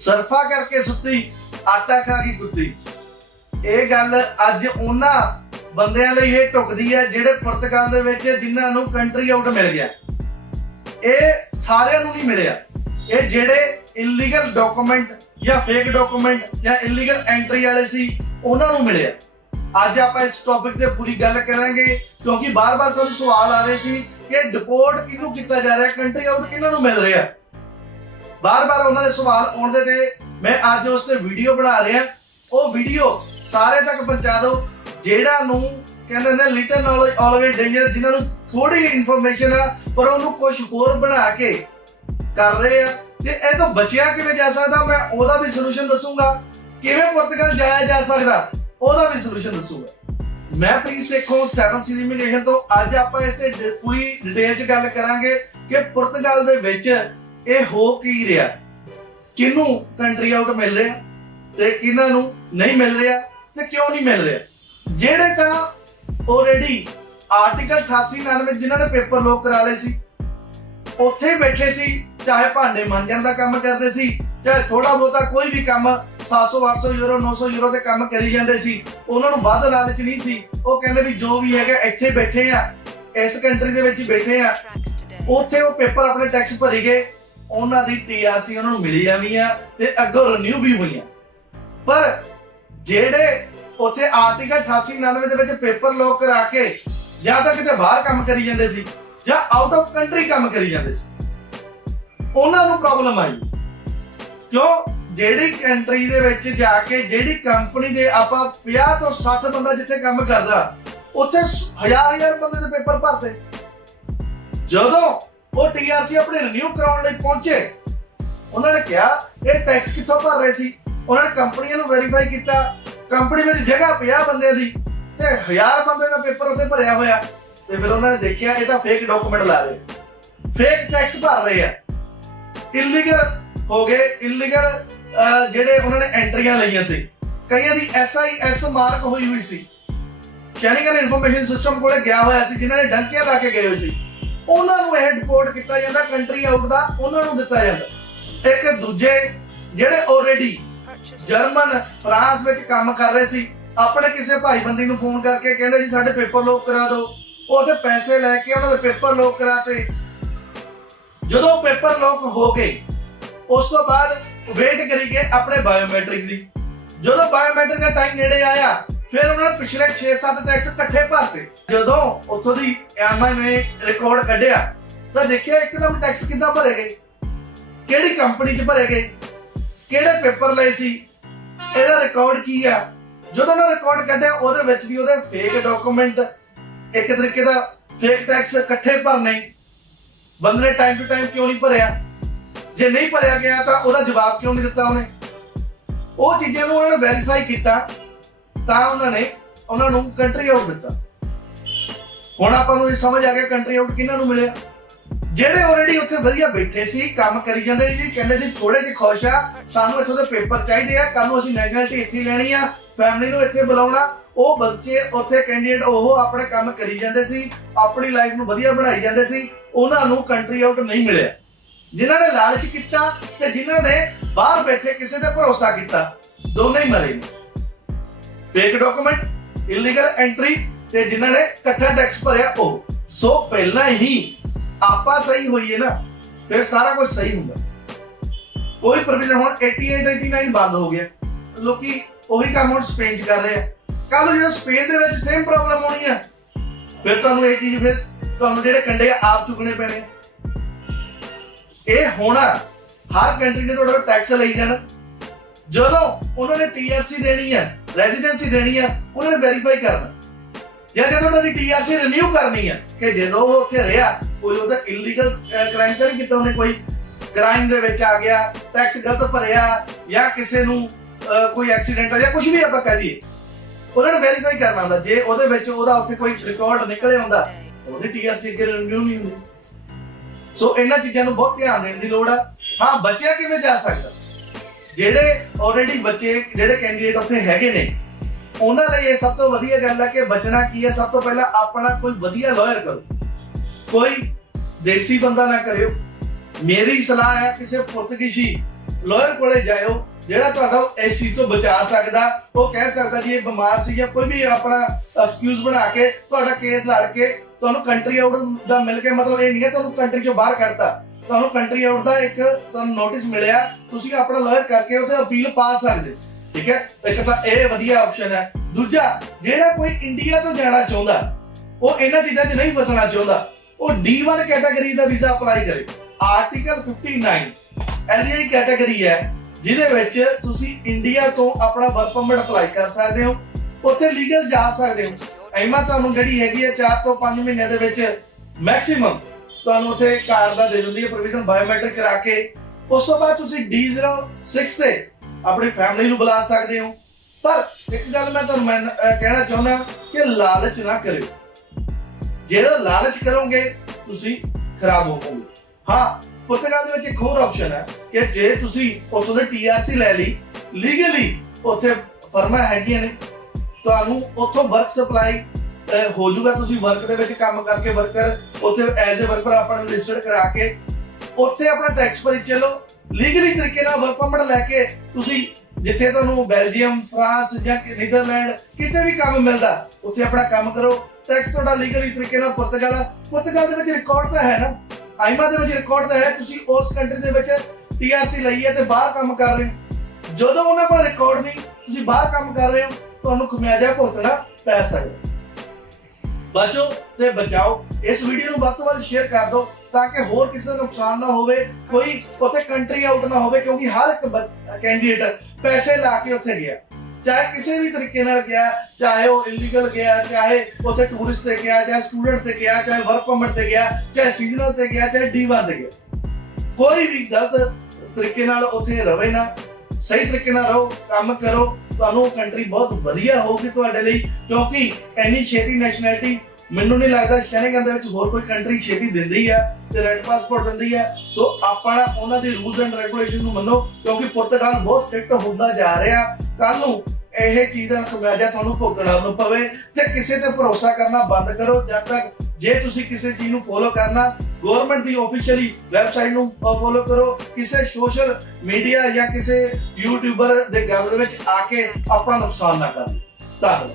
ਸਰਫਾ ਕਰਕੇ ਸੁੱਤੀ, ਆਟਾ ਖਾ ਕੇ ਕੁੱਤੀ। ਇਹ ਗੱਲ ਅੱਜ ਉਹਨਾਂ ਬੰਦਿਆਂ ਲਈ ਇਹ ਟੁਕਦੀ ਹੈ ਜਿਹੜੇ ਪੁਰਤਗਾਲ ਦੇ ਵਿੱਚ ਜਿਨ੍ਹਾਂ ਨੂੰ ਕੰਟਰੀ ਆਊਟ ਮਿਲ ਗਿਆ। ਇਹ ਸਾਰਿਆਂ ਨੂੰ ਨਹੀਂ ਮਿਲਿਆ। ਇਹ ਜਿਹੜੇ ਇਲੀਗਲ ਡਾਕੂਮੈਂਟ ਜਾਂ ਫੇਕ ਡਾਕੂਮੈਂਟ ਜਾਂ ਇਲੀਗਲ ਐਂਟਰੀ ਵਾਲੇ ਸੀ, ਉਹਨਾਂ ਨੂੰ ਮਿਲਿਆ। ਅੱਜ ਆਪਾਂ ਇਸ ਟੌਪਿਕ ਤੇ ਪੂਰੀ ਗੱਲ ਕਰਾਂਗੇ, ਕਿਉਂਕਿ ਬਾਰ-ਬਾਰ ਸਾਨੂੰ ਸਵਾਲ ਆ ਰਹੇ ਸੀ ਕਿ ਡਿਪੋਰਟ ਕਿਹਨੂੰ ਕੀਤਾ ਜਾ ਰਿਹਾ ਕੰਟਰੀ ਆਊਟ ਕਿਹਨਾਂ ਨੂੰ ਮਿਲ ਰਿਹਾ। ਬਾਰ-ਬਾਰ ਉਹਨਾਂ ਦੇ ਸਵਾਲ ਆਉਣ ਦੇ ਤੇ ਮੈਂ ਅੱਜ ਉਸ ਤੇ ਵੀਡੀਓ ਬਣਾ ਰਿਹਾ। ਉਹ ਵੀਡੀਓ ਸਾਰੇ ਤੱਕ ਪਹੁੰਚਾ ਦਿਓ, ਜਿਹੜਾ ਨੂੰ ਕਹਿੰਦੇ ਨੇ ਲਿਟਲ ਨੌਲੇਜ ਆਲਵੇਜ਼ ਡੇਂਜਰ ਜਿਨ੍ਹਾਂ ਨੂੰ ਥੋੜੀ ਇਨਫੋਰਮੇਸ਼ਨ ਆ, ਪਰ ਉਹਨੂੰ ਕੁਝ ਹੋਰ ਬਣਾ ਕੇ ਕਰ ਰਹੇ ਆ। ਤੇ ਇਹ ਤੋਂ ਬਚਿਆ ਕਿਵੇਂ ਜਾ ਸਕਦਾ? ਮੈਂ ਉਹਦਾ ਵੀ ਸੋਲੂਸ਼ਨ ਦੱਸੂਗਾ। ਕਿਵੇਂ ਪੁਰਤਗਾਲ ਜਾਇਆ ਜਾ ਸਕਦਾ? ਉਹਦਾ ਵੀ ਸੋਲੂਸ਼ਨ ਦੱਸੂਗਾ। ਮੈਂ ਪਲੀਜ਼ ਸੇਖੋ 7 ਸੀ ਇਮੀਗ੍ਰੇਸ਼ਨ ਤੋਂ ਅੱਜ ਆਪਾਂ ਇਸ ਤੇ ਪੂਰੀ ਡਿਟੇਲ ਚ ਗੱਲ ਕਰਾਂਗੇ ਕਿ ਪੁਰਤਗਾਲ ਦੇ ਵਿੱਚ ਇਹ ਹੋ ਕੀ ਰਿਹਾ? ਕਿਹਨੂੰ ਕੰਟਰੀ ਆਊਟ ਮਿਲ ਰਿਹਾ? ਤੇ ਕਿਹਨਾਂ ਨੂੰ ਨਹੀਂ ਮਿਲ ਰਿਹਾ? ਤੇ ਕਿਉਂ ਨਹੀਂ ਮਿਲ ਰਿਹਾ? ਜਿਹੜੇ ਤਾਂ ਆਲਰੇਡੀ ਆਰਟੀਕਲ 88 99 ਜਿਨ੍ਹਾਂ ਨੇ ਪੇਪਰ ਲੋਕ ਕਰਾ ਲਏ ਸੀ, ਉੱਥੇ ਬੈਠੇ ਸੀ, ਚਾਹੇ ਭਾਂਡੇ ਮਾਂਜਣ ਦਾ ਕੰਮ ਕਰਦੇ ਸੀ, ਚਾਹੇ ਥੋੜਾ ਬਹੁਤਾ ਕੋਈ ਵੀ ਕੰਮ 700 800 ਯੂਰੋ 900 ਯੂਰੋ ਦੇ ਕੰਮ ਕਰੀ ਜਾਂਦੇ ਸੀ, ਉਹਨਾਂ ਨੂੰ ਵੱਧ ਲਾਲਚ ਨਹੀਂ ਸੀ। ਉਹ ਕਹਿੰਦੇ ਵੀ ਜੋ ਵੀ ਹੈਗਾ, ਇੱਥੇ ਬੈਠੇ ਆ, ਇਸ ਕੰਟਰੀ ਦੇ ਵਿੱਚ ਬੈਠੇ ਆ। ਉੱਥੇ ਉਹ ਪੇਪਰ ਆਪਣੇ ਟੈਕਸ ਭਰੀ ਗਏ। ਉਹਨਾਂ ਦੀ ਟੀਆਰਸੀ ਉਹਨਾਂ ਨੂੰ ਮਿਲੀ ਜਾਂਦੀ ਆ ਤੇ ਅੱਗੋਂ ਰੀਨਿਊ ਵੀ ਹੋਈਆਂ ਪਰ ਜਿਹੜੇ ਉੱਥੇ ਆਰਟੀਕਲ 88 99 ਦੇ ਵਿੱਚ ਪੇਪਰ ਲੋਕ ਕਰਾ ਕੇ ਜਾਂ ਤਾਂ ਕਿਤੇ ਬਾਹਰ ਕੰਮ ਕਰੀ ਜਾਂਦੇ ਸੀ ਜਾਂ ਆਊਟ ਆਫ ਕੰਟਰੀ ਕੰਮ ਕਰੀ ਜਾਂਦੇ ਸੀ, ਉਹਨਾਂ ਨੂੰ ਪ੍ਰੋਬਲਮ ਆਈ। ਕਿਉਂ? ਜਿਹੜੀ ਕੰਟਰੀ ਦੇ ਵਿੱਚ ਜਾ ਕੇ ਜਿਹੜੀ ਕੰਪਨੀ ਦੇ ਆਪਾਂ 50 ਤੋਂ 60 ਬੰਦਾ ਜਿੱਥੇ ਕੰਮ ਕਰਦਾ, ਉੱਥੇ ਹਜ਼ਾਰ ਹਜ਼ਾਰ ਬੰਦੇ ਦੇ ਪੇਪਰ ਭਰਦੇ ਜਦੋਂ ਉਹ ਟੀਆਰਸੀ ਆਪਣੇ ਰਿਨਿਊ ਕਰਾਉਣ ਲਈ ਪਹੁੰਚੇ। ਉਹਨਾਂ ਨੇ ਕਿਹਾ, ਇਹ ਟੈਕਸ ਕਿੱਥੋਂ ਭਰ ਰਹੇ ਸੀ? ਉਹਨਾਂ ਨੇ ਕੰਪਨੀਆਂ ਨੂੰ ਵੈਰੀਫਾਈ ਕੀਤਾ। ਕੰਪਨੀ ਵਿੱਚ ਜਗ੍ਹਾ 50 ਬੰਦੇ ਦੀ ਤੇ ਹਜ਼ਾਰ ਬੰਦੇ ਦਾ ਪੇਪਰ ਉੱਥੇ ਭਰਿਆ ਹੋਇਆ। ਤੇ ਫਿਰ ਉਹਨਾਂ ਨੇ ਦੇਖਿਆ, ਇਹ ਤਾਂ ਫੇਕ ਡਾਕੂਮੈਂਟ ਲਾ ਰਹੇ ਫੇਕ ਟੈਕਸ ਭਰ ਰਹੇ ਆ। ਇਲੀਗਲ ਹੋ ਗਏ। ਇਲੀਗਲ ਜਿਹੜੇ ਉਹਨਾਂ ਨੇ ਐਂਟਰੀਆਂ ਲਈਆਂ ਸੀ। ਕਈਆਂ ਦੀ ਐਸਆਈਐਸ ਮਾਰਕ ਹੋਈ ਹੋਈ ਸੀ। ਸ਼ੈਨਿੰਗਨ ਇਨਫੋਰਮੇਸ਼ਨ ਸਿਸਟਮ ਕੋਲੇ ਗਿਆ ਹੋਇਆ ਸੀ, ਜਿਨ੍ਹਾਂ ਨੇ ਡੰਕੀਆਂ ਲਾ ਕੇ ਗਏ ਹੋਏ ਸੀ। ਉਹਨਾਂ ਨੂੰ ਇਹ ਕੀਤਾ ਜਾਂਦਾ ਕੰਟਰੀ ਆਊਟ ਦਾ ਉਹਨਾਂ ਨੂੰ ਦਿੱਤਾ ਜਾਂਦਾ। ਇੱਕ ਦੂਜੇ ਜਿਹੜੇ ਆਲਰੇਡੀ ਜਰਮਨ ਫਰਾਂਸ ਵਿੱਚ ਕੰਮ ਕਰ ਰਹੇ ਸੀ, ਆਪਣੇ ਕਿਸੇ ਭਾਈ ਬੰਦੀ ਨੂੰ ਫੋਨ ਕਰਕੇ ਕਹਿੰਦੇ ਜੀ, ਸਾਡੇ ਪੇਪਰ ਲੋਕ ਕਰਾ ਦਿਓ। ਉਹ ਉੱਥੇ ਪੈਸੇ ਲੈ ਕੇ ਉਹਨਾਂ ਦੇ ਪੇਪਰ ਲੋਕ ਕਰਾਤੇ। ਜਦੋਂ ਪੇਪਰ ਲੋਕ ਹੋ ਗਏ, ਉਸ ਤੋਂ ਬਾਅਦ ਵੇਟ ਕਰੀ ਗਏ ਆਪਣੇ ਬਾਇਓਮੈਟ੍ਰਿਕ ਦੀ। ਜਦੋਂ ਬਾਇਓਮੈਟ੍ਰਿਕ ਦਾ ਟਾਈਮ ਨੇੜੇ ਆਇਆ ਫਿਰ ਉਹਨਾਂ ਨੇ ਪਿਛਲੇ 6-7 ਟੈਕਸ ਇਕੱਠੇ ਭਰਤੇ। ਜਦੋਂ ਉੱਥੋਂ ਦੀ ਐਮਆਈ ਨੇ ਰਿਕਾਰਡ ਕੱਢਿਆ, ਤਾਂ ਦੇਖਿਆ ਇੱਕਦਮ ਟੈਕਸ ਕਿੱਦਾਂ ਭਰੇ ਗਏ? ਕਿਹੜੀ ਕੰਪਨੀ 'ਚ ਭਰੇ ਗਏ? ਕਿਹੜੇ ਪੇਪਰ ਲਏ ਸੀ? ਇਹਦਾ ਰਿਕਾਰਡ ਕੀ ਆ? ਜਦੋਂ ਉਹਨਾਂ ਰਿਕਾਰਡ ਕੱਢਿਆ, ਉਹਦੇ ਵਿੱਚ ਵੀ ਉਹਦੇ ਫੇਕ ਡਾਕੂਮੈਂਟ ਇੱਕ ਤਰੀਕੇ ਦਾ ਫੇਕ ਟੈਕਸ ਇਕੱਠੇ ਭਰਨੇ। ਬੰਦੇ ਨੇ ਟਾਈਮ ਟੂ ਟਾਈਮ ਕਿਉਂ ਨਹੀਂ ਭਰਿਆ? ਜੇ ਨਹੀਂ ਭਰਿਆ ਗਿਆ ਤਾਂ ਉਹਦਾ ਜਵਾਬ ਕਿਉਂ ਨਹੀਂ ਦਿੱਤਾ ਉਹਨੇ? ਉਹ ਚੀਜ਼ਾਂ ਨੂੰ ਉਹਨਾਂ ਨੇ ਵੈਰੀਫਾਈ ਕੀਤਾ। ਤਾਂ ਉਹਨਾਂ ਨੇ ਉਹਨਾਂ ਨੂੰ ਕੰਟਰੀ ਆਊਟ ਦਿੱਤਾ। ਹੁਣ ਆਪਾਂ ਨੂੰ ਇਹ ਸਮਝ ਆ ਗਿਆ ਕੰਟਰੀ ਆਊਟ ਕਿਹਨਾਂ ਨੂੰ ਮਿਲਿਆ। ਜਿਹੜੇ ਆਲਰੇਡੀ ਉੱਥੇ ਵਧੀਆ ਬੈਠੇ ਸੀ, ਕੰਮ ਕਰੀ ਜਾਂਦੇ ਸੀ, ਕਹਿੰਦੇ ਸੀ ਥੋੜੇ ਜਿਹੇ ਖੁਸ਼ ਆ, ਸਾਨੂੰ ਇੱਥੋਂ ਦੇ ਪੇਪਰ ਚਾਹੀਦੇ ਆ ਕੱਲ ਨੂੰ ਅਸੀਂ ਨੈਸ਼ਨੈਲਿਟੀ ਇੱਥੇ ਲੈਣੀ ਆ ਫੈਮਿਲੀ ਨੂੰ ਇੱਥੇ ਬੁਲਾਉਣਾ। ਉਹ ਬੱਚੇ ਉੱਥੇ ਕੈਂਡੀਡੇਟ ਉਹ ਆਪਣੇ ਕੰਮ ਕਰੀ ਜਾਂਦੇ ਸੀ, ਆਪਣੀ ਲਾਈਫ ਨੂੰ ਵਧੀਆ ਬਣਾਈ ਜਾਂਦੇ ਸੀ, ਉਹਨਾਂ ਨੂੰ ਕੰਟਰੀ ਆਊਟ ਨਹੀਂ ਮਿਲਿਆ। ਜਿਨ੍ਹਾਂ ਨੇ ਲਾਲਚ ਕੀਤਾ ਤੇ ਜਿਨ੍ਹਾਂ ਨੇ ਬਾਹਰ ਬੈਠੇ ਕਿਸੇ ਤੇ ਭਰੋਸਾ ਕੀਤਾ, ਦੋਨੇ ਹੀ ਮਰੇ ਨੇ। ਫੇਕ ਡਾਕੂਮੈਂਟ ਇਲੀਗਲ ਐਂਟਰੀ ਤੇ ਜਿਨ੍ਹਾਂ ਨੇ ਇਕੱਠਾ ਟੈਕਸ ਭਰਿਆ ਉਹ। ਸੋ ਪਹਿਲਾਂ ਹੀ ਆਪਾਂ ਸਹੀ ਹੋਈਏ ਨਾ, ਫਿਰ ਸਾਰਾ ਕੁਝ ਸਹੀ ਹੁੰਦਾ। ਕੋਈ ਪ੍ਰੋਵੀਜ਼ਨ ਹੁਣ 88 89 ਬੰਦ ਹੋ ਗਿਆ। ਲੋਕੀ ਉਹੀ ਕੰਮ ਹੁਣ ਸਪੇਨ ਚ ਕਰ ਰਹੇ ਆ। ਕੱਲ ਨੂੰ ਜਦੋਂ ਸਪੇਨ ਦੇ ਵਿੱਚ ਸੇਮ ਪ੍ਰੋਬਲਮ ਹੋਣੀ ਆ, ਫਿਰ ਤੁਹਾਨੂੰ ਇਹ ਚੀਜ਼ ਫਿਰ ਤੁਹਾਨੂੰ ਜਿਹੜੇ ਕੰਡੇ ਆ ਆਪ ਚੁੱਕਣੇ ਪੈਣੇ ਇਹ ਹੋਣਾ ਹਰ ਕੰਟਰੀ ਨੇ ਤੁਹਾਡਾ ਟੈਕਸ ਲਈ ਜਾਣਾ। ਜਦੋਂ ਉਹਨਾਂ ਨੇ ਟੀਆਰਸੀ ਦੇਣੀ ਹੈ ਰੈਜ਼ੀਡੈਂਸੀ ਦੇਣੀ ਆ, ਉਹਨਾਂ ਨੇ ਵੈਰੀਫਾਈ ਕਰਨਾ। ਜਾਂ ਜਦੋਂ ਉਹਨਾਂ ਦੀ ਟੀਆਰਸੀ ਰਿਨਿਊ ਕਰਨੀ ਹੈ ਕਿ ਜਦੋਂ ਉਹ ਉੱਥੇ ਰਿਹਾ, ਕੋਈ ਉਹਦਾ ਇਲੀਗਲ ਕ੍ਰਾਈਮ ਤਾਂ ਨਹੀਂ ਕੀਤਾ ਉਹਨੇ, ਕੋਈ ਕ੍ਰਾਈਮ ਦੇ ਵਿੱਚ ਆ ਗਿਆ ਟੈਕਸ ਗਲਤ ਭਰਿਆ, ਜਾਂ ਕਿਸੇ ਨੂੰ ਕੋਈ ਐਕਸੀਡੈਂਟ ਆ, ਜਾਂ ਕੁਝ ਵੀ ਆਪਾਂ ਕਹਿ ਦਈਏ। ਉਹਨਾਂ ਨੂੰ ਵੈਰੀਫਾਈ ਕਰਨਾ ਹੁੰਦਾ, ਜੇ ਉਹਦੇ ਵਿੱਚ ਉਹਦਾ ਉੱਥੇ ਕੋਈ ਰਿਕਾਰਡ ਨਿਕਲੇ ਹੁੰਦਾ, ਉਹਦੀ ਟੀਆਰਸੀ ਅੱਗੇ ਰਿਨਿਊ ਨਹੀਂ ਹੁੰਦੀ। ਸੋ ਇਹਨਾਂ ਚੀਜ਼ਾਂ ਨੂੰ ਬਹੁਤ ਧਿਆਨ ਦੇਣ ਦੀ ਲੋੜ ਆ। ਹਾਂ, ਬਚਿਆ ਕਿਵੇਂ ਜਾ ਸਕਦਾ? ਜਿਹੜੇ ਆਲਰੇਡੀ ਬੱਚੇ, ਜਿਹੜੇ ਕੈਂਡੀਡੇਟ ਉੱਥੇ ਹੈਗੇ ਨੇ, ਉਹਨਾਂ ਲਈ ਇਹ ਸਭ ਤੋਂ ਵਧੀਆ ਗੱਲ ਹੈ ਕਿ ਬਚਣਾ ਕੀ ਹੈ ਸਭ ਤੋਂ ਪਹਿਲਾਂ ਆਪਣਾ ਕੋਈ ਵਧੀਆ ਲਾਇਰ ਕਰੋ। ਕੋਈ ਦੇਸੀ ਬੰਦਾ ਨਾ ਕਰਿਓ। ਮੇਰੀ ਸਲਾਹ ਹੈ ਕਿਸੇ ਪੁਰਤਗੀਸ਼ੀ ਲਾਇਰ ਕੋਲੇ ਜਾਇਓ, ਜਿਹੜਾ ਤੁਹਾਡਾ ਇਸ ਚੀਜ਼ ਤੋਂ ਬਚਾ ਸਕਦਾ। ਉਹ ਕਹਿ ਸਕਦਾ ਜੀ ਇਹ ਬਿਮਾਰ ਸੀ ਜਾਂ ਕੋਈ ਵੀ ਆਪਣਾ ਐਕਸਕਿਊਜ਼ ਬਣਾ ਕੇ ਤੁਹਾਡਾ ਕੇਸ ਲੜ ਕੇ ਤੁਹਾਨੂੰ ਕੰਟਰੀ ਆਊਟ ਦਾ ਮਿਲ ਕੇ ਮਤਲਬ ਇਹ ਨਹੀਂ ਹੈ, ਤੁਹਾਨੂੰ ਕੰਟਰੀ ਚੋਂ ਬਾਹਰ ਕੱਢਤਾ। ਤੁਹਾਨੂੰ ਕੰਟਰੀ ਆਊਟ ਦਾ ਇੱਕ ਤੁਹਾਨੂੰ ਨੋਟਿਸ ਮਿਲਿਆ। ਤੁਸੀਂ ਆਪਣਾ ਲਾਇਰ ਕਰਕੇ ਉੱਥੇ ਅਪੀਲ ਪਾ ਸਕਦੇ ਠੀਕ ਹੈ? ਇੱਕ ਤਾਂ ਇਹ ਵਧੀਆ ਆਪਸ਼ਨ ਹੈ। ਦੂਜਾ, ਜਿਹੜਾ ਕੋਈ ਇੰਡੀਆ ਤੋਂ ਜਾਣਾ ਚਾਹੁੰਦਾ, ਉਹ ਇਹਨਾਂ ਚੀਜ਼ਾਂ 'ਚ ਨਹੀਂ ਫਸਣਾ ਚਾਹੁੰਦਾ, ਉਹ D1 ਕੈਟਾਗਰੀ ਦਾ ਵੀਜ਼ਾ ਅਪਲਾਈ ਕਰੇ। ਆਰਟੀਕਲ 59 ਐਲਈਆਈ ਕੈਟਾਗਰੀ ਹੈ, ਜਿਹਦੇ ਵਿੱਚ ਤੁਸੀਂ ਇੰਡੀਆ ਤੋਂ ਆਪਣਾ ਵਰਕ ਪਰਮਿਟ ਅਪਲਾਈ ਕਰ ਸਕਦੇ ਹੋ। ਉੱਥੇ ਲੀਗਲ ਜਾ ਸਕਦੇ ਹੋ। ਐਮਾ ਤੁਹਾਨੂੰ ਜਿਹੜੀ ਹੈਗੀ ਹੈ 4 ਤੋਂ 5 ਮਹੀਨੇ ਦੇ ਵਿੱਚ ਮੈਕਸਿਮਮ ਤੁਹਾਨੂੰ ਉੱਥੇ ਕਾਰਡ ਦਾ ਦੇ ਦਿੰਦੀ ਹੈ ਪ੍ਰੋਵੀਜ਼ਨ ਬਾਇਓਮੈਟ੍ਰਿਕ ਕਰਾ ਕੇ। ਉਸ ਤੋਂ ਬਾਅਦ ਤੁਸੀਂ D06 ਤੇ ਆਪਣੀ ਫੈਮਿਲੀ ਨੂੰ ਬੁਲਾ ਸਕਦੇ ਹੋ। ਪਰ ਇੱਕ ਗੱਲ ਮੈਂ ਤੁਹਾਨੂੰ ਕਹਿਣਾ ਚਾਹੁੰਦਾ ਕਿ ਲਾਲਚ ਨਾ ਕਰਿਓ। ਜਿਹੜਾ ਲਾਲਚ ਕਰੋਗੇ, ਤੁਸੀਂ ਖਰਾਬ ਹੋਵੋਗੇ ਹਾਂ, ਪੁਰਤਗਾਲ ਦੇ ਵਿੱਚ ਇੱਕ ਹੋਰ ਆਪਸ਼ਨ ਹੈ ਕਿ ਜੇ ਤੁਸੀਂ ਉੱਥੋਂ ਦੇ ਟੀਆਰਸੀ ਲੈ ਲਈ ਲੀਗਲੀ ਉੱਥੇ ਫਰਮਾਂ ਹੈਗੀਆਂ ਨੇ। ਤੁਹਾਨੂੰ ਉੱਥੋਂ ਵਰਕ ਸਪਲਾਈ ਹੋ ਜਾਊਗਾ, ਤੁਸੀਂ ਵਰਕ ਦੇ ਵਿੱਚ ਕੰਮ ਕਰਕੇ ਵਰਕਰ ਉੱਥੇ ਐਜ਼ ਅ ਵਰਕਰ ਆਪਣਾ ਰਜਿਸਟਰਡ ਕਰਾ ਕੇ, ਉੱਥੇ ਆਪਣਾ ਟੈਕਸ ਭਰੀ ਚੱਲੋ ਲੀਗਲੀ ਤਰੀਕੇ ਨਾਲ ਵਰਕ ਪਰਮਿਟ ਲੈ ਕੇ ਤੁਸੀਂ ਜਿੱਥੇ ਤੁਹਾਨੂੰ ਬੈਲਜੀਅਮ ਫਰਾਂਸ ਜਾਂ ਨੀਦਰਲੈਂਡ ਕਿਤੇ ਵੀ ਕੰਮ ਮਿਲਦਾ, ਉੱਥੇ ਆਪਣਾ ਕੰਮ ਕਰੋ। ਟੈਕਸ ਤੁਹਾਡਾ ਲੀਗਲੀ ਤਰੀਕੇ ਨਾਲ ਪੁਰਤਗਾਲ ਪੁਰਤਗਾਲ ਦੇ ਵਿੱਚ ਰਿਕਾਰਡ ਤਾਂ ਹੈ ਨਾ? ਆਈਮਾ ਦੇ ਵਿੱਚ ਰਿਕਾਰਡ ਤਾਂ ਹੈ, ਤੁਸੀਂ ਉਸ ਕੰਟਰੀ ਦੇ ਵਿੱਚ ਟੀਆਰਸੀ ਲਈ ਹੈ ਤੇ ਬਾਹਰ ਕੰਮ ਕਰ ਰਹੇ ਹੋ। ਜਦੋਂ ਉਹਨਾਂ ਕੋਲ ਰਿਕਾਰਡ ਨਹੀਂ, ਤੁਸੀਂ ਬਾਹਰ ਕੰਮ ਕਰ ਰਹੇ ਹੋ, ਤੁਹਾਨੂੰ ਖਮਿਆਜਾ ਭੁਗਤਣਾ ਪੈ ਸਕਦਾ। ਬਚੋ ਤੇ ਬਚਾਓ। ਇਸ ਵੀਡੀਓ ਨੂੰ ਵੱਧ ਤੋਂ ਵੱਧ ਸ਼ੇਅਰ ਕਰ ਦਿਓ ਤਾਂ ਕਿ ਹੋਰ ਕਿਸੇ ਦਾ ਨੁਕਸਾਨ ਨਾ ਹੋਵੇ, ਕੋਈ ਉੱਥੇ ਕੰਟਰੀ ਆਊਟ ਨਾ ਹੋਵੇ, ਕਿਉਂਕਿ ਹਰ ਇੱਕ ਕੈਂਡੀਡੇਟ ਪੈਸੇ ਲਾ ਕੇ ਉੱਥੇ ਗਿਆ। ਚਾਹੇ ਕਿਸੇ ਵੀ ਤਰੀਕੇ ਨਾਲ ਗਿਆ, ਚਾਹੇ ਉਹ ਇਲੀਗਲ ਗਿਆ, ਚਾਹੇ ਉੱਥੇ ਟੂਰਿਸਟ ਤੇ ਗਿਆ, ਚਾਹੇ ਸਟੂਡੈਂਟ ਤੇ ਗਿਆ, ਚਾਹੇ ਵਰਕ ਪਰਮਿਟ ਤੇ ਗਿਆ, ਚਾਹੇ ਸੀਜ਼ਨਲ ਤੇ ਗਿਆ, ਚਾਹੇ ਡੀ1 ਤੇ ਗਿਆ। ਕੋਈ ਵੀ ਗਲਤ ਤਰੀਕੇ ਨਾਲ ਉੱਥੇ ਰਵੇ ਨਾ, ਸਹੀ ਤਰੀਕੇ ਨਾਲ ਰਹੋ, ਕੰਮ ਕਰੋ ਤੁਹਾਨੂੰ ਕੰਟਰੀ ਬਹੁਤ ਵਧੀਆ ਹੋਊਗੀ ਤੁਹਾਡੇ ਲਈ, ਕਿਉਂਕਿ ਐਨੀ ਛੇਤੀ ਨੈਸ਼ਨੈਲਿਟੀ ਮੈਨੂੰ ਨਹੀਂ ਲੱਗਦਾ ਸ਼ੈਨਗਨ ਦੇ ਵਿੱਚ ਹੋਰ ਕੋਈ ਕੰਟਰੀ ਛੇਤੀ ਦਿੰਦੀ ਆ ਤੇ ਰੈੱਡ ਪਾਸਪੋਰਟ ਦਿੰਦੀ ਆ। ਸੋ ਆਪਣਾ ਉਹਨਾਂ ਦੇ ਰੂਲਸ ਐਂਡ ਰੈਗੂਲੇਸ਼ਨ ਨੂੰ ਮੰਨੋ, ਕਿਉਂਕਿ ਪੁਰਤਗਾਲ ਬਹੁਤ ਸਟ੍ਰਿਕਟ ਹੁੰਦਾ ਜਾ ਰਿਹਾ। ਕੱਲ ਨੂੰ ਇਹ ਚੀਜ਼ ਦਾ ਖਮਿਆਜਾ ਤੁਹਾਨੂੰ ਭੁਗਤਣਾ ਨੂੰ ਪਵੇ ਤੇ ਕਿਸੇ ਤੇ ਭਰੋਸਾ ਕਰਨਾ ਬੰਦ ਕਰੋ। ਜਦ ਤੱਕ ਜੇ ਤੁਸੀਂ ਕਿਸੇ ਚੀਜ਼ ਨੂੰ ਫੋਲੋ ਕਰਨਾ ਗਵਰਨਮੈਂਟ ਦੀ ਆਫੀਸ਼ੀਅਲੀ ਵੈਬਸਾਈਟ ਨੂੰ ਫੋਲੋ ਕਰੋ, ਕਿਸੇ ਸੋਸ਼ਲ ਮੀਡੀਆ ਜਾਂ ਕਿਸੇ ਯੂਟਿਊਬਰ ਦੇ ਗੱਲ ਵਿੱਚ ਆ ਕੇ ਆਪਣਾ ਨੁਕਸਾਨ ਨਾ ਕਰੋ ਧੰਨਵਾਦ।